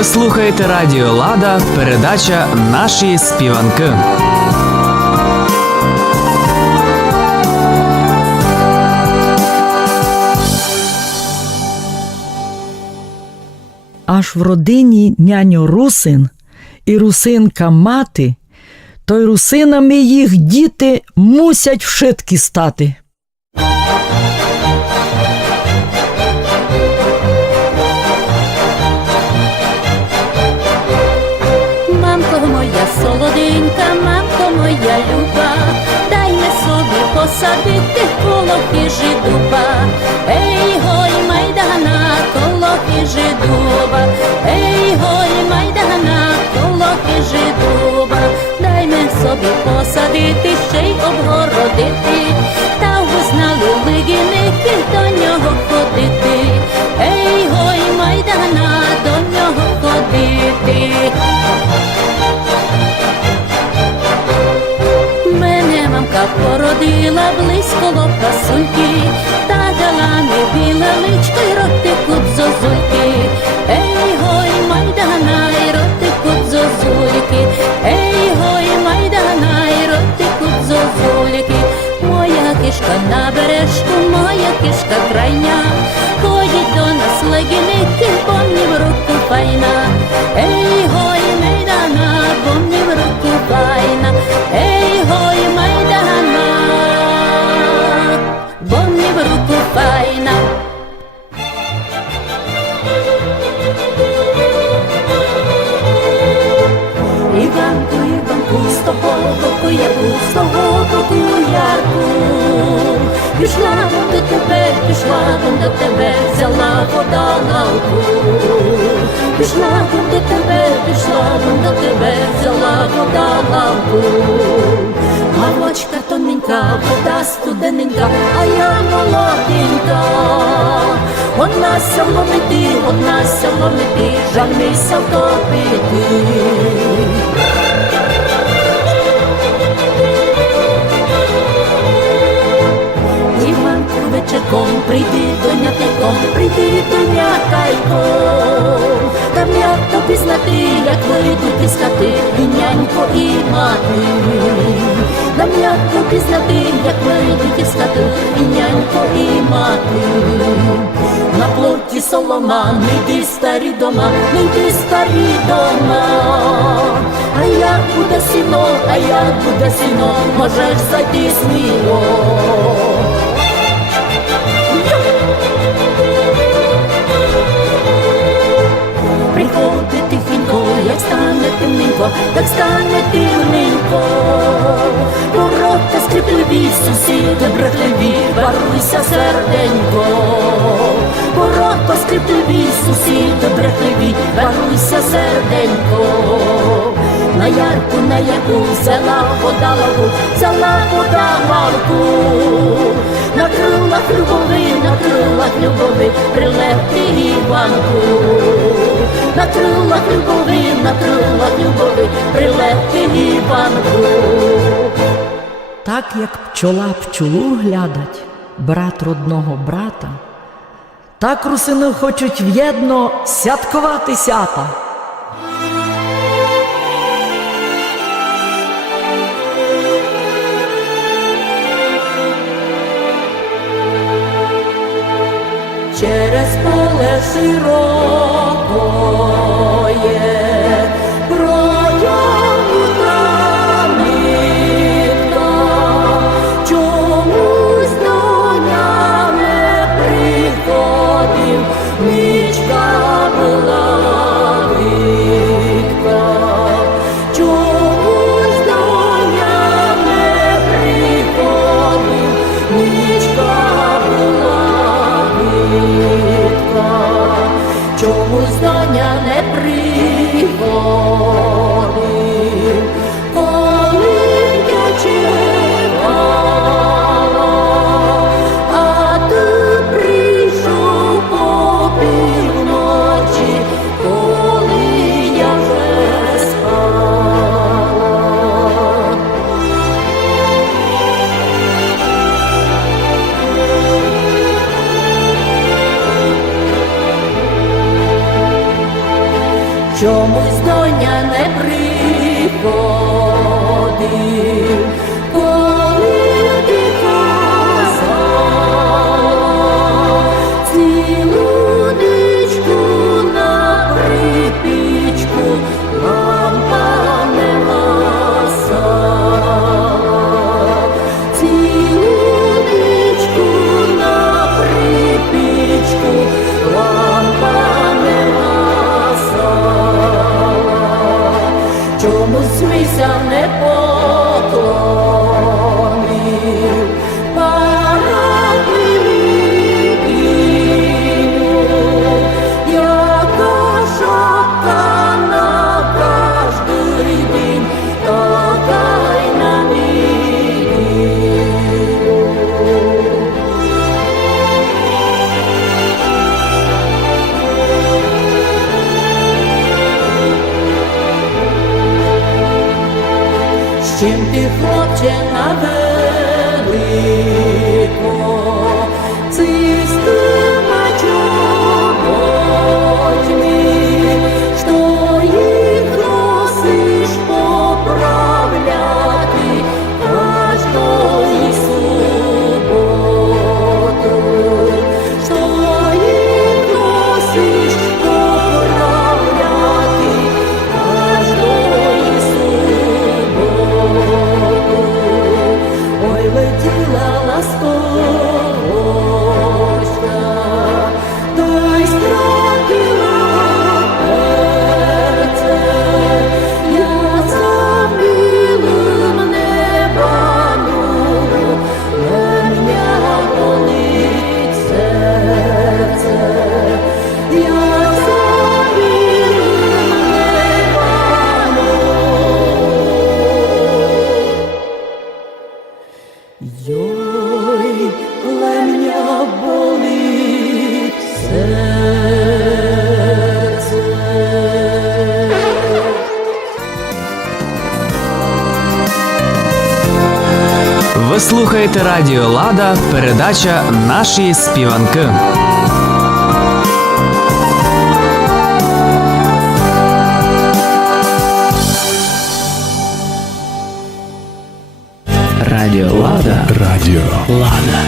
Ви слухаєте Радіо Лада, передача «Наші співанки». Аж в родині няньо Русин і Русинка мати, то й русинами їх діти мусять вшитки стати. Мамко моя солоденька, мамко моя люба, дай ми собі посадити коло хижі дуба. Ей, гой, майдана, коло хижі дуба. Ей, гой, майдана, коло хижі дуба. Дай ми собі посадити, ще й обгородити, та взнали лигіники до нього ходити. Ей, гой, майдана, до нього ходити. Мене мамка породила близько лопасульки, та дала ми біле личко й ротику зозульки. Ей, гой, майдана, й ротику зозульки. Ей, гой, майдана, й ротику зозульки. Моя кишка на бережку, моя кишка крайня, ходять до нас легіники, бо мені в руку файна. Ей, гой, майдана, бо мені в руку файна. Ей, гой, майдана, бо мені в руку файна. Іванку, Іванку, з того боку я був, з того боку ярку. Пішла до тебе, пішла до тебе, взяла вода лавку. Пішла до тебе, пішла до тебе, взяла вода лавку. Лавочка тоненька, вода студененька, а я молоденька. Одна село мети, жаль мися втопити. Іванку, вечірком прийди донятайком, прийди донятайком. Там як тобі знати, як вийдуть із хати і нянько, і мати. Там як тобі знати, як вийдуть із хати і нянько, і мати. На плоті солома, не йди старі дома, не йди старі дома. А як буде сіно, а як буде сіно, можеш зайти сміло. Приходить тихенько, як стане темненько, як стане темненько. Ворота скрипливі, сусіди брехливі, варуйся серденько. Ворота скрипливі, сусіди брехливі, варуйся серденько. На ярку, взяла вода лавку, взяла вода лавку. На крилах любови, прилети Іванку. На крилах любови, прилети Іванку. Так як пчола пчолу глядать, брат родного брата, так русини хочуть в'єдно святкувати сята. Через поле широкоє протягнута нитка, чомусь доня не приходив, нічка була видка. Чомусь доня не приходив, нічка була видка. Чомусь доня не приходив, чомусь доня не приходив, коли ти казала, цілу нічку на припічку лампа не гасала, цілу нічку на припічку лампа не гасала, чомусь мися не поклонив, параднину, яка шапка на кожний день, така й на неділю. З чим ти, хлопче, на велико, цистима чоботьми, що їх носиш поправляти кожної суботи, що їх носиш поправляти кожної суботи. Ой, летіла ласточка, та й стратила перце, я за милим небану, мене болить серце, я за милим небану. Йой, лем'я болить серце. Ви слухаєте Радіо Лада, передача «Наші співанки». Радіо Лада. Радіо Лада.